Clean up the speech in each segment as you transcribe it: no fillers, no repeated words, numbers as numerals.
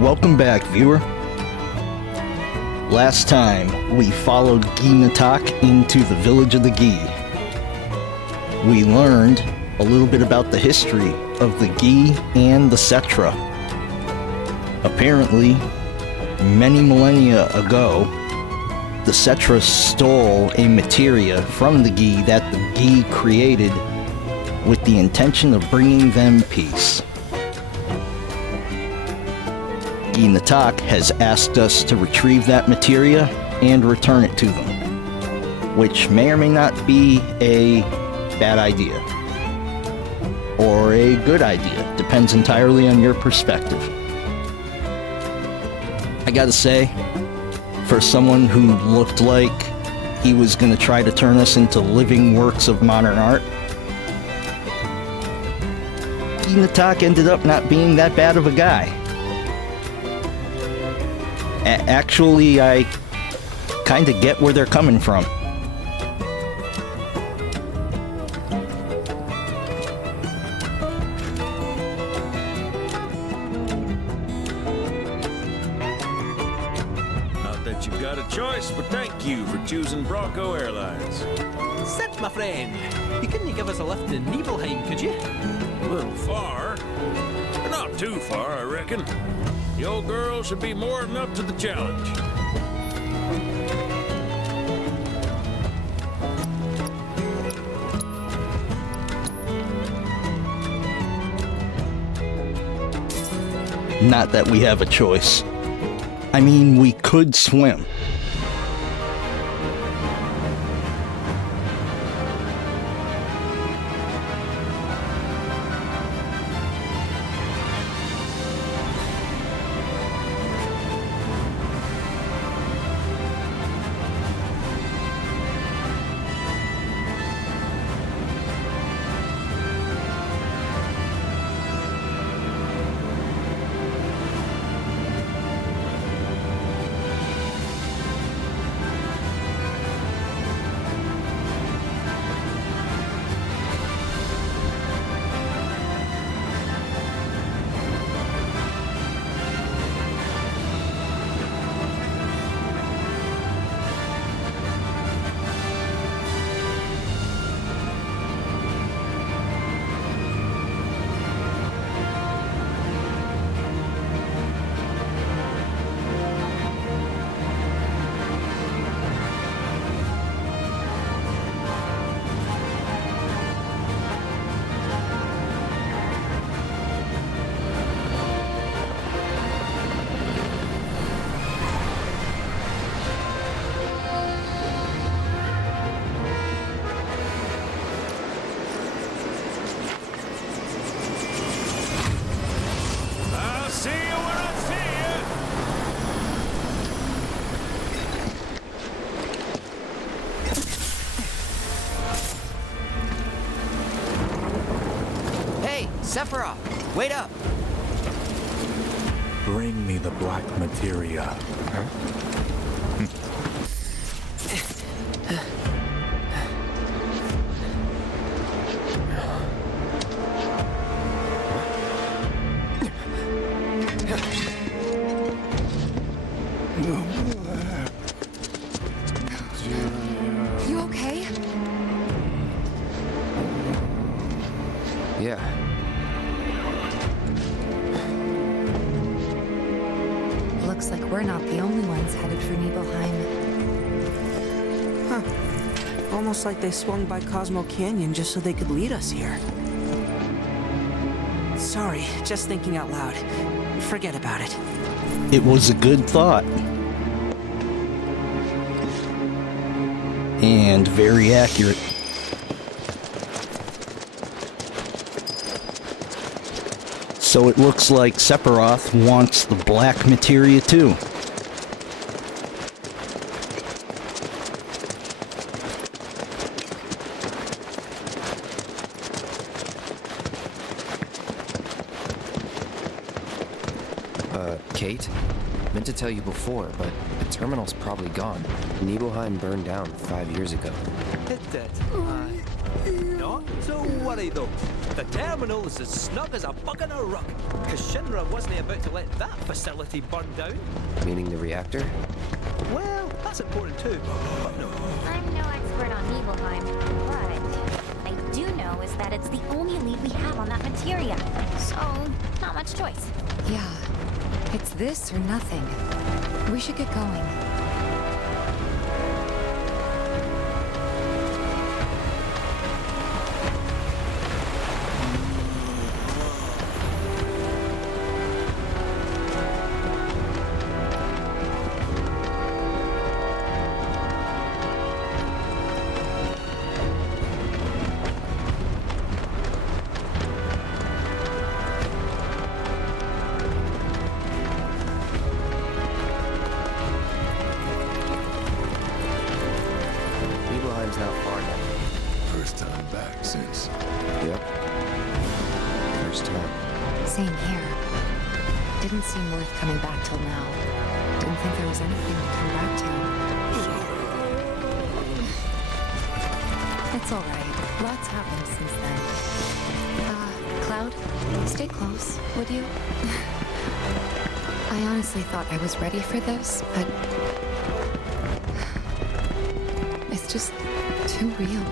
Welcome back, viewer. Last time, we followed Natak into the village of the Gi. We learned a little bit about the history of the Gi and the Cetra. Apparently, many millennia ago, the Cetra stole a materia from the Gi that the Gi created with the intention of bringing them peace. Natak has asked us to retrieve that materia and return it to them, which may or may not be a bad idea, or a good idea, depends entirely on your perspective. I gotta say, for someone who looked like he was gonna try to turn us into living works of modern art, Natak ended up not being that bad of a guy. Actually, I kinda get where they're coming from. Not that you've got a choice, but thank you for choosing Bronco Airlines. Sit, my friend. You couldn't give us a lift to Nibelheim, could you? A little far, but not too far, I reckon. The old girl should be more than up to the challenge. Not that we have a choice. I mean, we could swim. See you when I see you. Hey, Sephiroth, wait up. Bring me the black materia. Huh? You okay? Yeah. Looks like we're not the only ones headed for Nibelheim. Huh. Almost like they swung by Cosmo Canyon just so they could lead us here. Sorry, just thinking out loud. Forget about it. It was a good thought. And very accurate. So it looks like Sephiroth wants the black materia too. Kate? Meant to tell you before, but the terminal's probably gone. Nibelheim burned down 5 years ago. It did. Not to worry though. The terminal is as snug as a bug in a rug, because Shinra wasn't about to let that facility burn down. Meaning the reactor? Well, that's important too, but no. I'm no expert on Nibelheim, but I do know is that it's the only lead we have on that materia. So, not much choice. Yeah. It's this or nothing. We should get going. Nibelheim's not far now. First time back since. Yep. First time. Same here. Didn't seem worth coming back till now. Didn't think there was anything to come back to. It's alright. Lots happened since then. Cloud, stay close, would you? I honestly thought I was ready for this, but it's just too real.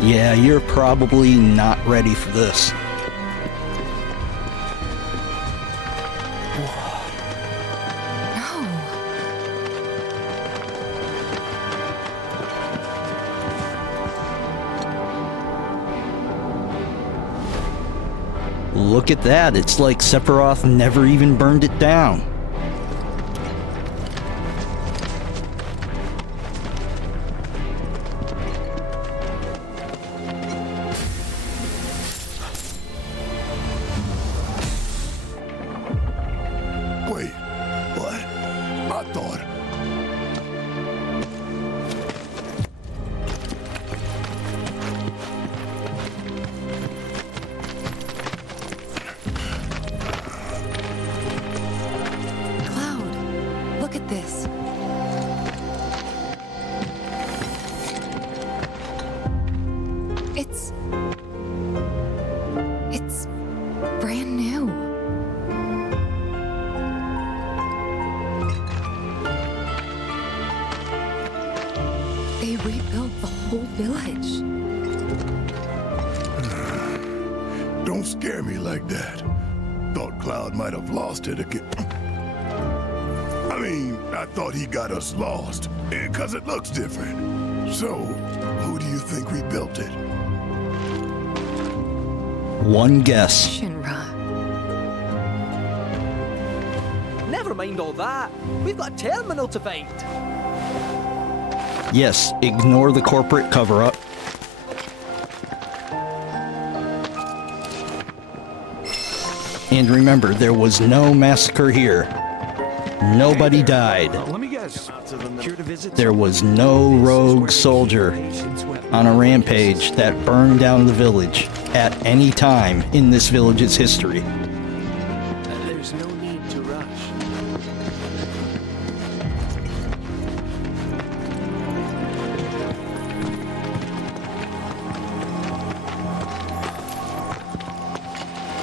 Yeah, you're probably not ready for this. No. Look at that, it's like Sephiroth never even burned it down. Wait, what? I thought. Cloud, look at this. It's brand new. They rebuilt the whole village. Don't scare me like that. Thought Cloud might have lost it again. I mean, I thought he got us lost, because it looks different. So, who do you think rebuilt it? One guess. Shinra. Never mind all that. We've got a terminal to find. Yes, ignore the corporate cover-up. And remember, there was no massacre here. Nobody died. Let me guess. Here to visit There was no rogue soldier on a rampage that burned down the village at any time in this village's history. There's no need to rush.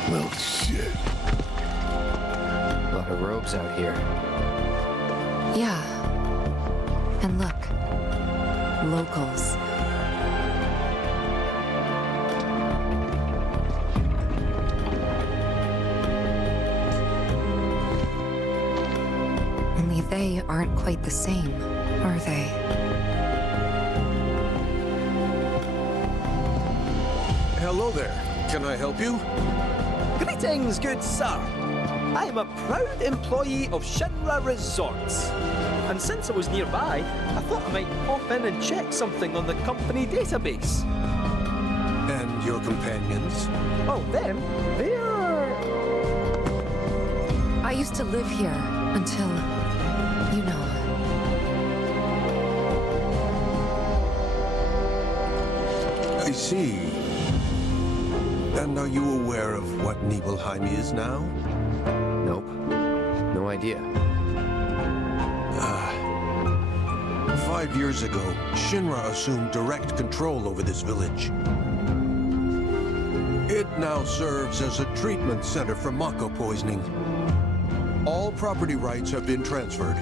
Well, shit. A lot of rogues out here. Yeah. And look. Locals. Only they aren't quite the same, are they? Hello there. Can I help you? Greetings, good sir. I am a proud employee of Shinra Resorts. And since I was nearby, I thought I might pop in and check something on the company database. And your companions? Oh, them? They're... I used to live here until, you know. I see. And are you aware of what Nibelheim is now? Nope. No idea. 5 years ago, Shinra assumed direct control over this village. It now serves as a treatment center for Mako poisoning. All property rights have been transferred.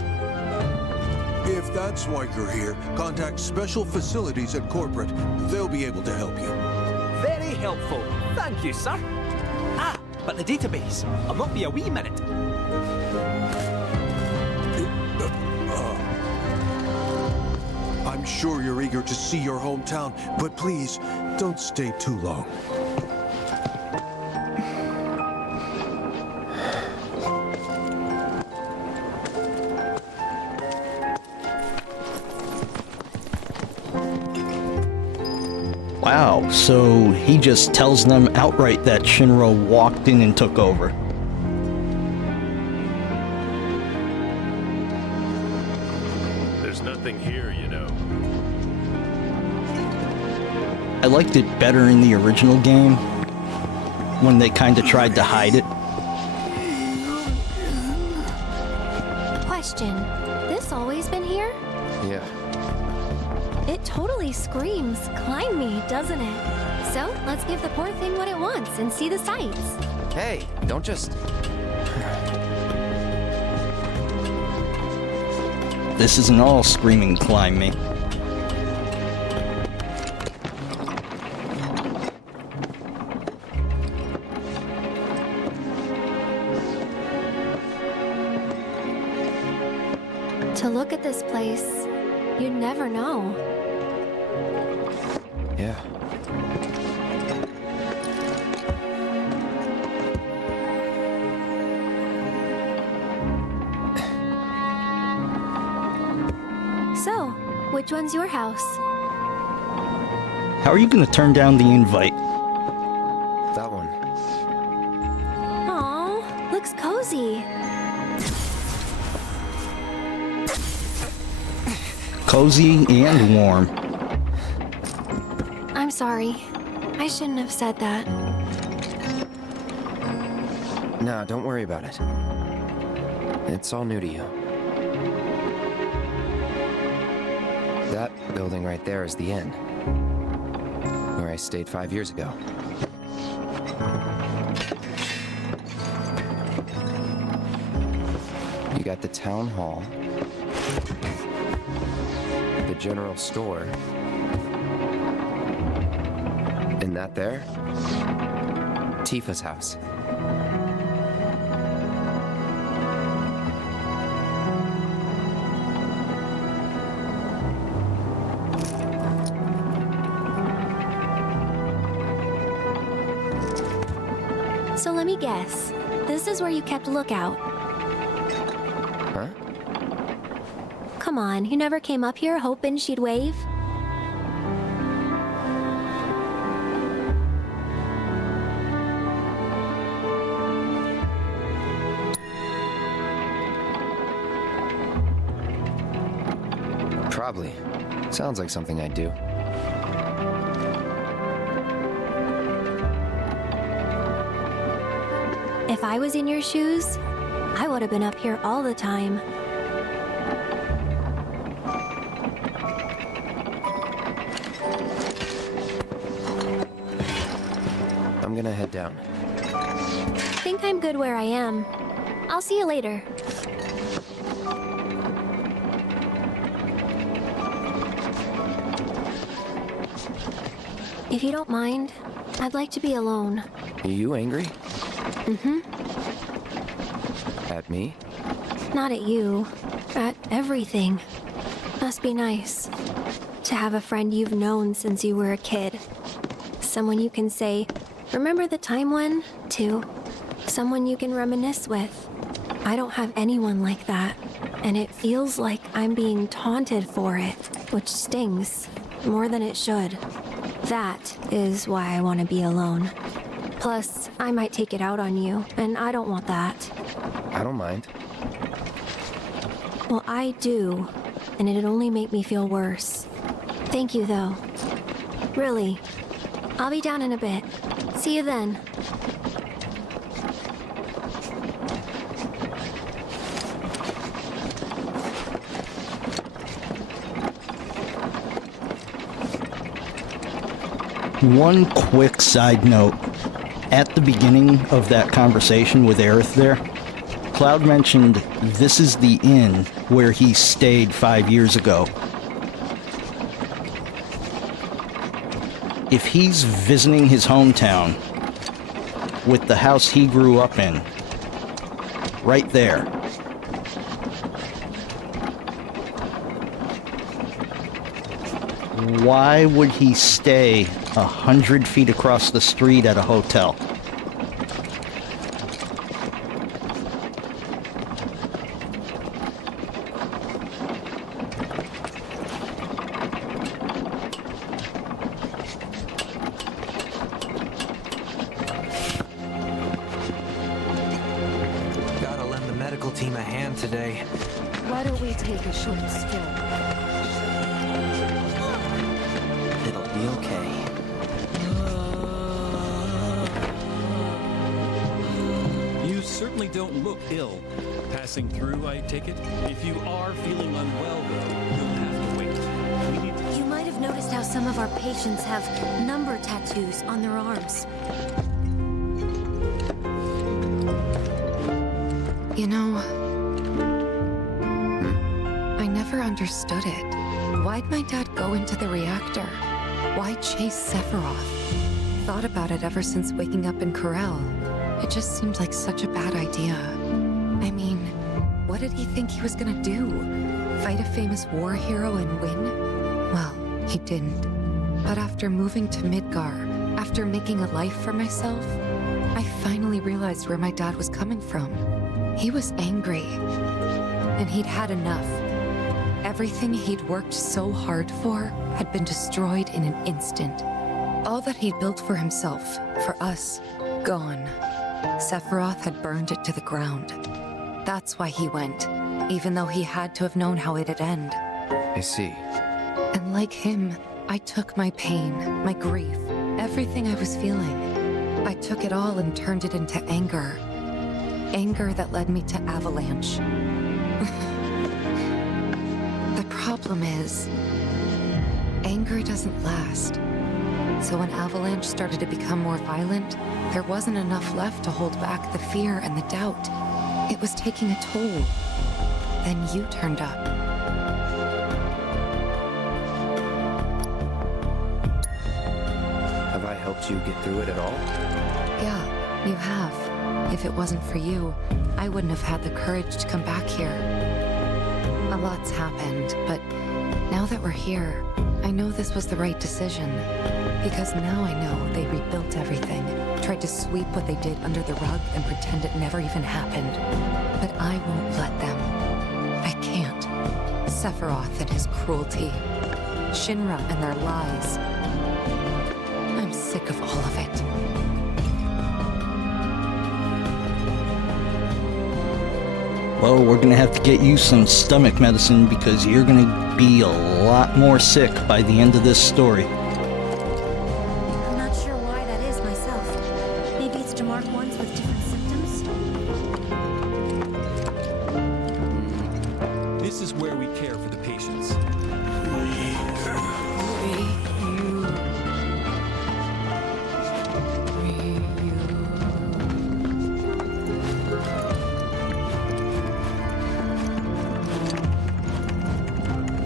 If that's why you're here, contact Special Facilities at Corporate. They'll be able to help you. Very helpful. Thank you, sir. Ah, but the database. I'll not be a wee minute. I'm sure you're eager to see your hometown, but please, don't stay too long. Wow, so he just tells them outright that Shinra walked in and took over. There's nothing here, you know. I liked it better in the original game, when they kind of tried to hide it. Question. This always been here? Yeah. It totally screams, climb me, doesn't it? So, let's give the poor thing what it wants and see the sights. Hey, don't just... This isn't all screaming climb me. To look at this place, you'd never know. Yeah. So, which one's your house? How are you gonna turn down the invite? That one. Aw, looks cozy. Cozy and warm. I'm sorry. I shouldn't have said that. No, don't worry about it. It's all new to you. That building right there is the inn, where I stayed 5 years ago. You got the town hall, the general store, and that there, Tifa's house. So let me guess. This is where you kept lookout. Huh? Come on, you never came up here hoping she'd wave? Probably. Sounds like something I'd do. If I was in your shoes, I would have been up here all the time. I'm gonna head down. Think I'm good where I am. I'll see you later. If you don't mind, I'd like to be alone. Are you angry? Mm-hmm. At me? Not at you. At everything. Must be nice to have a friend you've known since you were a kid. Someone you can say, remember the time when? To. Someone you can reminisce with. I don't have anyone like that. And it feels like I'm being taunted for it, which stings more than it should. That is why I want to be alone. Plus, I might take it out on you, and I don't want that. I don't mind. Well, I do, and it'd only make me feel worse. Thank you, though. Really. I'll be down in a bit. See you then. One quick side note. At the beginning of that conversation with Aerith there, Cloud mentioned this is the inn where he stayed 5 years ago. If he's visiting his hometown with the house he grew up in, right there, why would he stay 100 feet across the street at a hotel? Gotta lend the medical team a hand today. Why don't we take a short stroll? It'll be okay. You certainly don't look ill. Passing through, I take it? If you are feeling unwell, though, you'll have to wait. We need to... You might have noticed how some of our patients have number tattoos on their arms. You know, I never understood it. Why'd my dad go into the reactor? Why chase Sephiroth? Thought about it ever since waking up in Corel. It just seemed like such a bad idea. I mean, what did he think he was gonna do? Fight a famous war hero and win? Well, he didn't. But after moving to Midgar, after making a life for myself, I finally realized where my dad was coming from. He was angry, and he'd had enough. Everything he'd worked so hard for had been destroyed in an instant. All that he'd built for himself, for us, gone. Sephiroth had burned it to the ground. That's why he went, even though he had to have known how it'd end. I see. And like him, I took my pain, my grief, everything I was feeling. I took it all and turned it into anger. Anger that led me to Avalanche. The problem is, anger doesn't last. So when Avalanche started to become more violent, there wasn't enough left to hold back the fear and the doubt. It was taking a toll. Then you turned up. Have I helped you get through it at all? Yeah, you have. If it wasn't for you, I wouldn't have had the courage to come back here. A lot's happened, but now that we're here, I know this was the right decision. Because now I know they rebuilt everything, tried to sweep what they did under the rug and pretend it never even happened. But I won't let them. I can't. Sephiroth and his cruelty. Shinra and their lies. I'm sick of all of it. Well, we're gonna have to get you some stomach medicine because you're gonna be a lot more sick by the end of this story. I'm not sure why that is myself. Maybe it's to mark ones with different symptoms? This is where we care for the patients.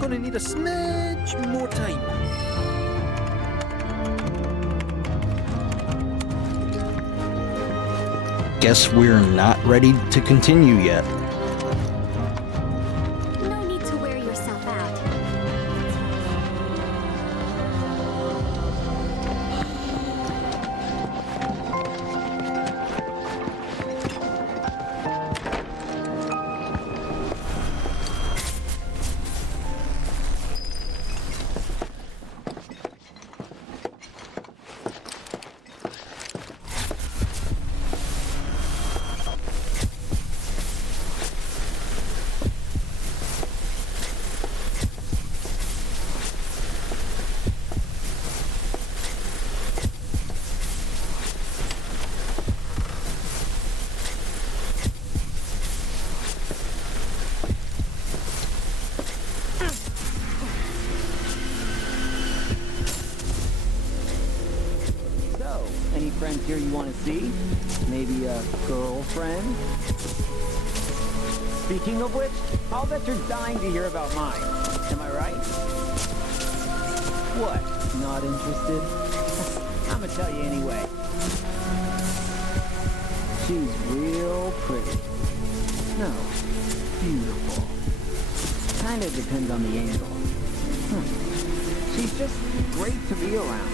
Gonna need a smidge more time. Guess we're not ready to continue yet. No need to wear yourself out. here you want to see? Maybe a girlfriend? Speaking of which, I'll bet you're dying to hear about mine. Am I right? What? Not interested? I'ma tell you anyway. She's real pretty. No, beautiful. Kinda depends on the angle. She's just great to be around.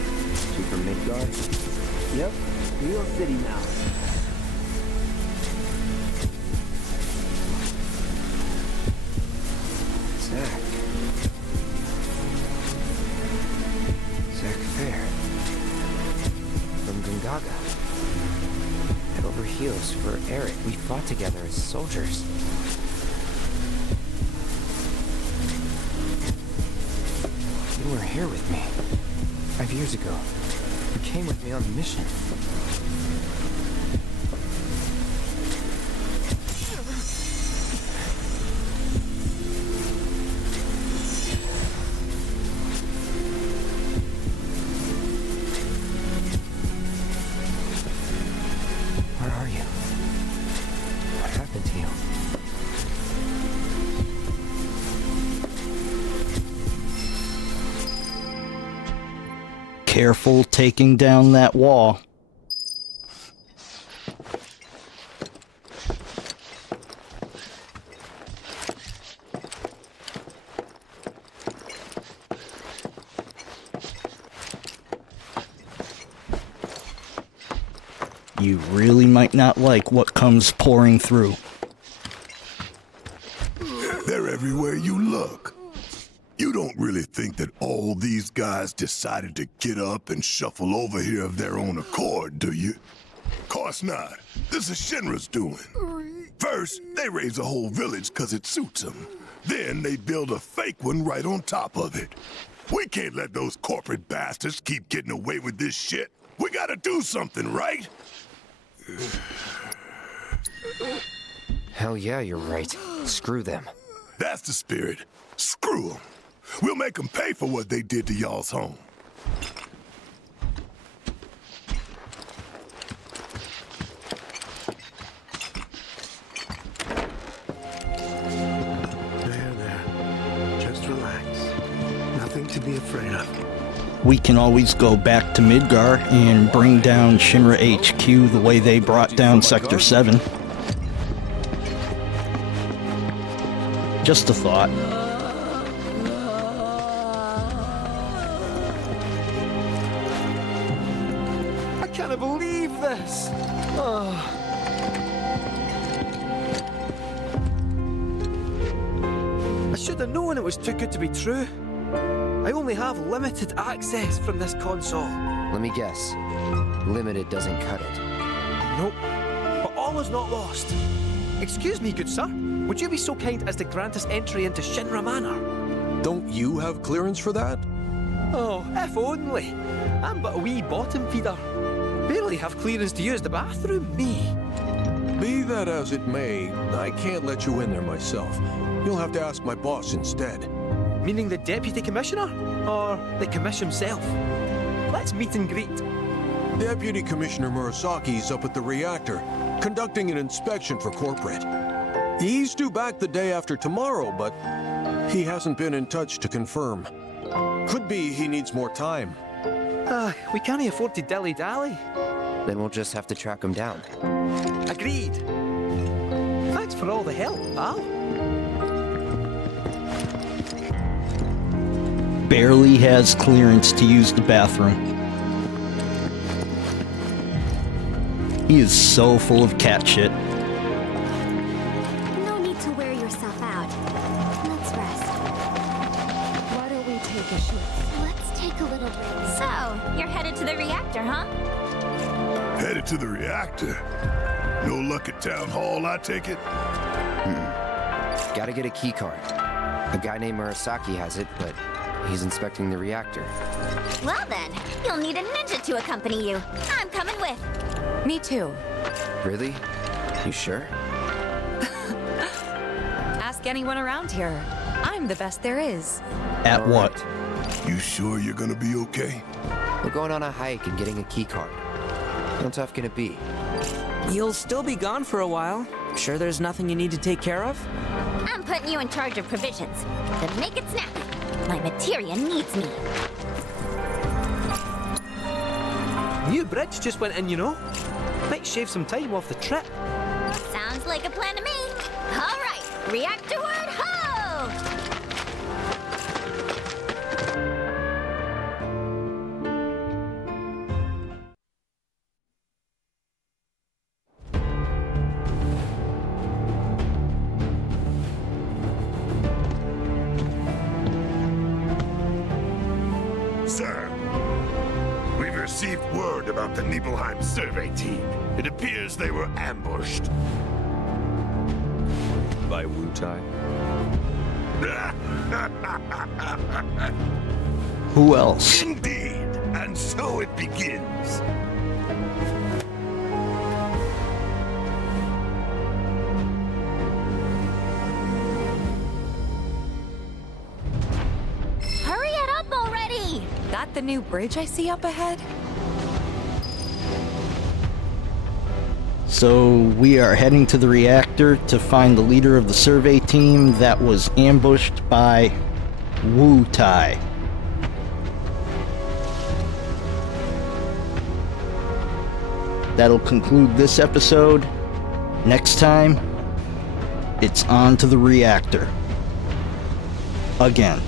She from Midgard? Yep, real city now. Zack. Zack Fair. From Gungaga. Head over heels for Eric. We fought together as soldiers. You were here with me 5 years ago. You came with me on the mission. Where are you? What happened to you? Careful taking down that wall. You really might not like what comes pouring through. They're everywhere you look. You don't really think that all these guys decided to get up and shuffle over here of their own accord, do you? Course not. This is Shinra's doing. First, they raise a whole village because it suits them. Then they build a fake one right on top of it. We can't let those corporate bastards keep getting away with this shit. We gotta do something, right? Hell yeah, you're right. Screw them. That's the spirit. Screw them. We'll make them pay for what they did to y'all's home. There. Just relax. Nothing to be afraid of. We can always go back to Midgar and bring down Shinra HQ the way they brought down Sector 7. Just a thought. I can't believe this! I should have known it was too good to be true. I only have limited access from this console. Let me guess. Limited doesn't cut it. Nope. But all is not lost. Excuse me, good sir. Would you be so kind as to grant us entry into Shinra Manor? Don't you have clearance for that? Oh, if only. I'm but a wee bottom feeder. Barely have clearance to use the bathroom, me. Be that as it may, I can't let you in there myself. You'll have to ask my boss instead. Meaning the deputy commissioner? Or the commission himself? Let's meet and greet. Deputy Commissioner Murasaki's up at the reactor, conducting an inspection for corporate. He's due back the day after tomorrow, but he hasn't been in touch to confirm. Could be he needs more time. We can't afford to dilly-dally. Then we'll just have to track him down. Agreed. Thanks for all the help, pal. Barely has clearance to use the bathroom. He is so full of cat shit. No need to wear yourself out. Let's rest. Why don't we take a short? Let's take a little break. So, you're headed to the reactor, huh? Headed to the reactor? No luck at Town Hall, I take it? Gotta get a key card. A guy named Murasaki has it, but he's inspecting the reactor. Well then, you'll need a ninja to accompany you. I'm coming with. Me too. Really? You sure? Ask anyone around here. I'm the best there is. At All what? right. You sure you're gonna be okay? We're going on a hike and getting a key card. How tough can it be? You'll still be gone for a while. Sure there's nothing you need to take care of? I'm putting you in charge of provisions. Then make it snappy. My materia needs me. New bridge just went in, you know. Might shave some time off the trip. Sounds like a plan to me. All right, reactor word ho! Sir, we've received word about the Nibelheim survey team. It appears they were ambushed. By Wu Tai? Who else? Indeed, and so it begins. Hurry it up already! That the new bridge I see up ahead? So we are heading to the reactor to find the leader of the survey team that was ambushed by Wu Tai. That'll conclude this episode. Next time, it's on to the reactor. Again.